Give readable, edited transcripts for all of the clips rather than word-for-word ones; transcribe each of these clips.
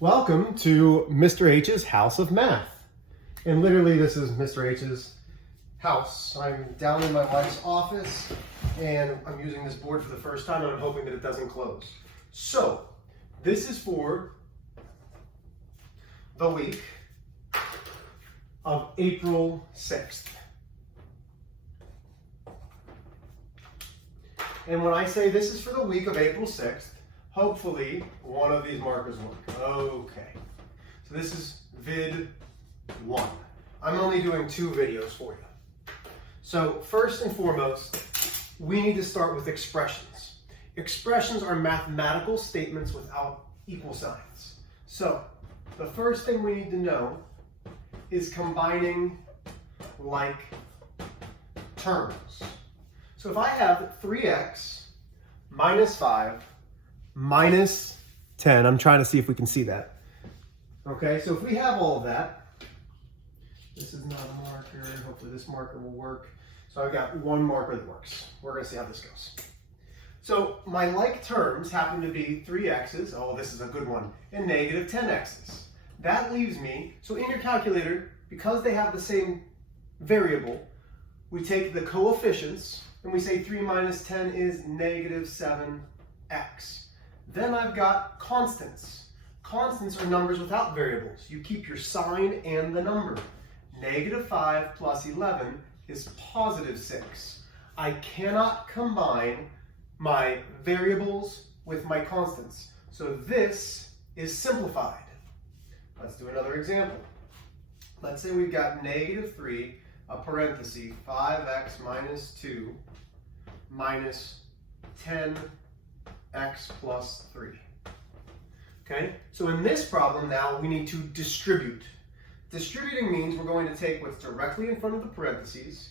Welcome to Mr. H's House of Math. And literally this is Mr. H's house. I'm down in my wife's office and I'm using this board for the first time and I'm hoping that it doesn't close. So, this is for the week of April 6th. And when I say this is for the week of April 6th, hopefully one of these markers work. Okay, so this is vid 1. I'm only doing 2 videos for you. So first and foremost, we need to start with expressions. Expressions are mathematical statements without equal signs. So the first thing we need to know is combining like terms. So if I have 3x minus 5 minus 10, I'm trying to see if we can see that. Okay, so if we have all of that, this is not a marker, hopefully this marker will work. So I've got one marker that works. We're gonna see how this goes. So my like terms happen to be 3x's, oh this is a good one, and negative 10x's. That leaves me, so in your calculator, because they have the same variable, we take the coefficients and we say 3 minus 10 is negative 7x. Then I've got constants. Constants are numbers without variables. You keep your sign and the number. Negative 5 plus 11 is positive 6. I cannot combine my variables with my constants. So this is simplified. Let's do another example. Let's say we've got negative 3, a parenthesis, 5x minus 2 minus 10x plus 3. Okay, so in this problem now we need to distribute. Distributing means we're going to take what's directly in front of the parentheses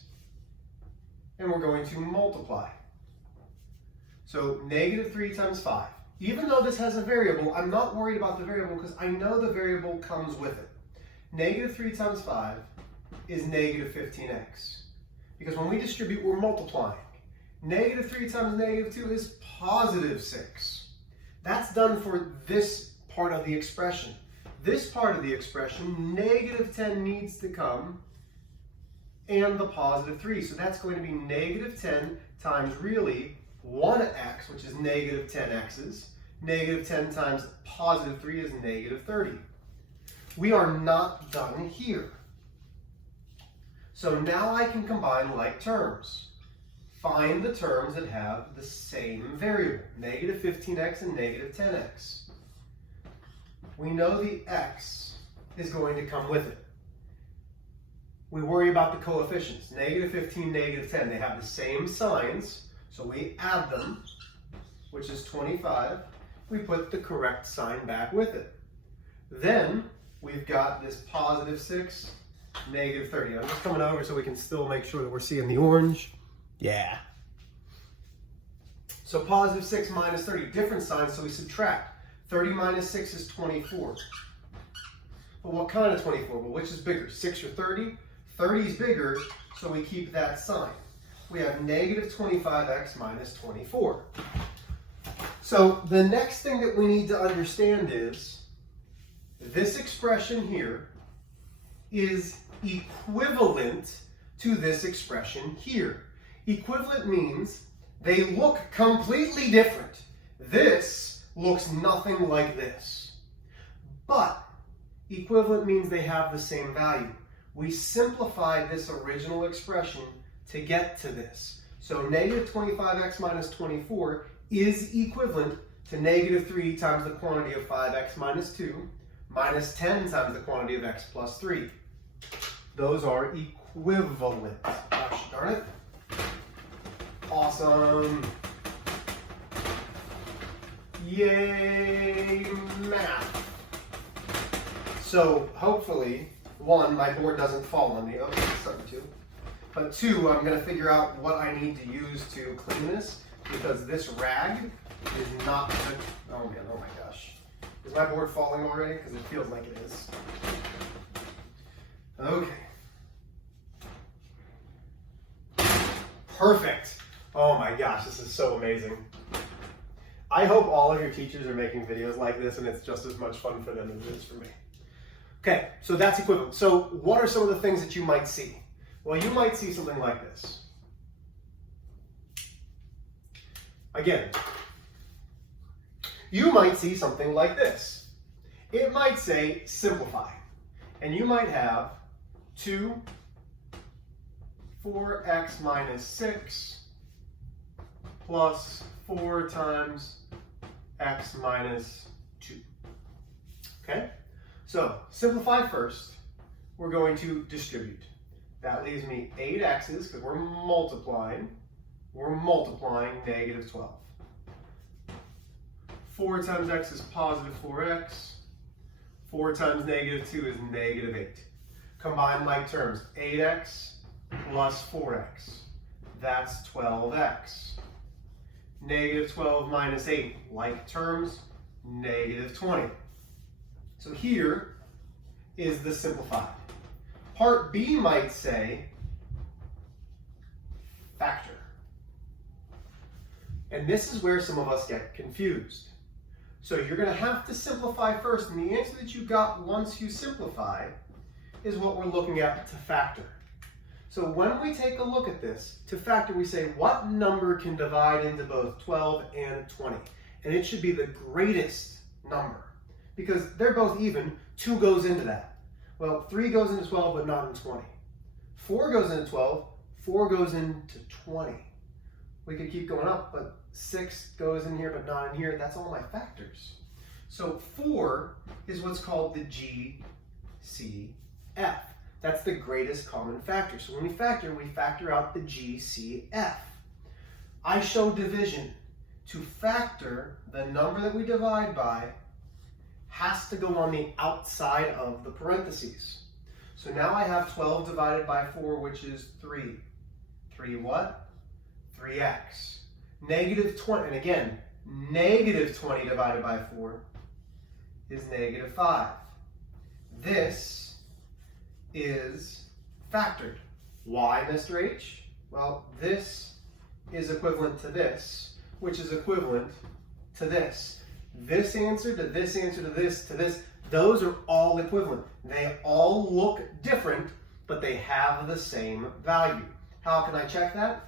and we're going to multiply. So negative 3 times 5. Even though this has a variable, I'm not worried about the variable because I know the variable comes with it. Negative 3 times 5 is negative 15x. Because when we distribute, we're multiplying. Negative 3 times negative 2 is positive 6. That's done for this part of the expression. This part of the expression, negative 10 needs to come, and the positive 3. So that's going to be negative 10 times really 1x, which is negative 10x's. Negative 10 times positive 3 is negative 30. We are not done here. So now I can combine like terms. Find the terms that have the same variable, negative 15x and negative 10x. We know the x is going to come with it. We worry about the coefficients, negative 15, negative 10. They have the same signs, so we add them, which is 25. We put the correct sign back with it. Then we've got this positive 6, negative 30. I'm just coming over so we can still make sure that we're seeing the orange. Yeah. So positive 6 minus 30, different signs, so we subtract. 30 minus 6 is 24. But what kind of 24? Well, which is bigger, 6 or 30? 30 is bigger, so we keep that sign. We have negative 25x minus 24. So the next thing that we need to understand is this expression here is equivalent to this expression here. Equivalent means they look completely different. This looks nothing like this. But equivalent means they have the same value. We simplified this original expression to get to this. So negative 25x minus 24 is equivalent to negative 3 times the quantity of 5x minus 2 minus 10 times the quantity of x plus 3. Those are equivalent. Gosh darn it. Awesome. Yay, math. So hopefully, 1, my board doesn't fall on me. Okay, it's starting to. But 2, I'm going to figure out what I need to use to clean this because this rag is not good. Oh man, oh my gosh. Is my board falling already? Because it feels like it is. Okay. Perfect. Oh my gosh, this is so amazing. I hope all of your teachers are making videos like this and it's just as much fun for them as it is for me. Okay, so that's equivalent. So what are some of the things that you might see? Well, you might see something like this. Again, you might see something like this. It might say simplify. And you might have 2, 4x minus 6 plus 4 times x minus 2. Okay? So, simplify first. We're going to distribute. That leaves me 8 x's, because we're multiplying. We're multiplying negative 12. 4 times x is positive 4x. 4 times negative 2 is negative 8. Combine like terms. 8x plus 4x. That's 12x. Negative 12 minus 8. Like terms, negative 20. So here is the simplified. Part B might say factor. And this is where some of us get confused. So you're going to have to simplify first, and the answer that you got once you simplify is what we're looking at to factor. So when we take a look at this, to factor we say what number can divide into both 12 and 20? And it should be the greatest number, because they're both even. 2 goes into that. Well, 3 goes into 12, but not in 20. 4 goes into 12, 4 goes into 20. We could keep going up, but 6 goes in here, but not in here. That's all my factors. So 4 is what's called the GCF. That's the greatest common factor. So when we factor out the GCF. I show division. To factor, the number that we divide by has to go on the outside of the parentheses. So now I have 12 divided by 4, which is 3. 3 what? 3x. Negative 20, and again, negative 20 divided by 4 is negative 5. This is factored. Why, Mr. H? Well, this is equivalent to this, which is equivalent to this. This answer to this answer to this, those are all equivalent. They all look different, but they have the same value. How can I check that?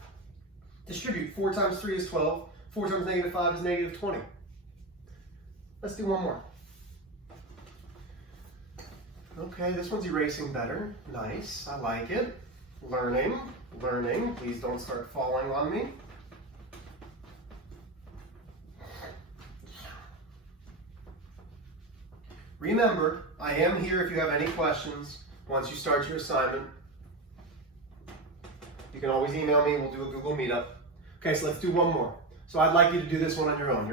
Distribute. 4 times 3 is 12. 4 times negative 5 is negative 20. Let's do one more. Okay, this one's erasing better. Nice, I like it. Learning, learning. Please don't start falling on me. Remember, I am here if you have any questions once you start your assignment. You can always email me, we'll do a Google Meetup. Okay, so let's do one more. So I'd like you to do this one on your own.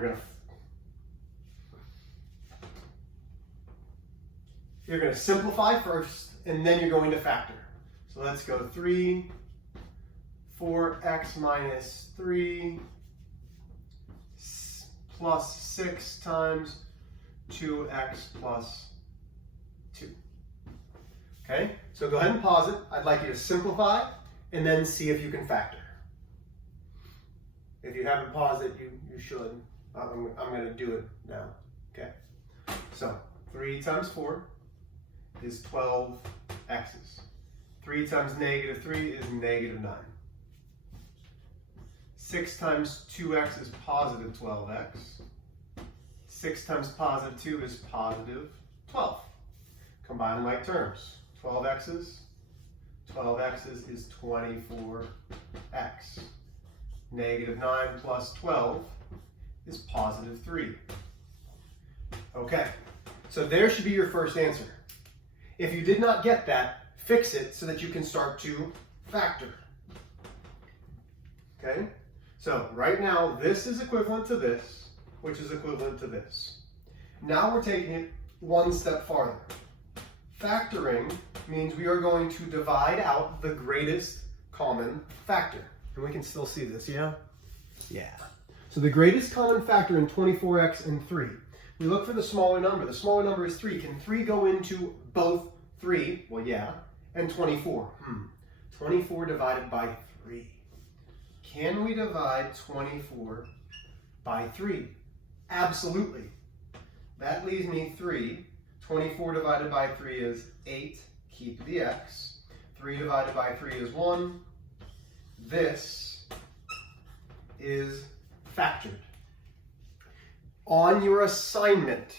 You're going to simplify first, and then you're going to factor. So let's go 3, 4x minus 3 plus 6 times 2x plus 2. Okay, so go ahead and pause it. I'd like you to simplify and then see if you can factor. If you haven't paused it, you should. I'm going to do it now. Okay, so 3 times 4 is 12 x's. 3 times negative 3 is negative 9. 6 times 2x is positive 12x. 6 times positive 2 is positive 12. Combine like terms. 12 x's. 12 x's is 24x. Negative 9 plus 12 is positive 3. Okay, so there should be your first answer. If you did not get that, fix it so that you can start to factor. Okay, so right now this is equivalent to this, which is equivalent to this. Now we're taking it one step farther. Factoring means we are going to divide out the greatest common factor. And we can still see this, yeah? Yeah. So the greatest common factor in 24x and 3. We look for the smaller number. The smaller number is 3. Can 3 go into both 3? Well, yeah. And 24. 24 divided by 3. Can we divide 24 by 3? Absolutely. That leaves me 3. 24 divided by 3 is 8. Keep the x. 3 divided by 3 is 1. This is factored. On your assignment,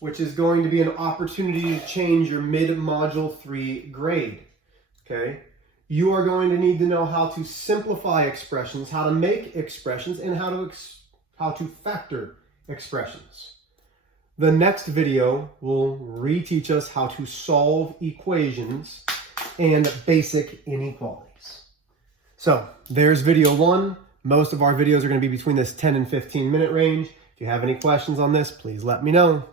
which is going to be an opportunity to change your mid-module 3 grade, okay? You are going to need to know how to simplify expressions, how to make expressions, and how to factor expressions. The next video will reteach us how to solve equations and basic inequalities. So there's video 1. Most of our videos are going to be between this 10 and 15 minute range. If you have any questions on this, please let me know.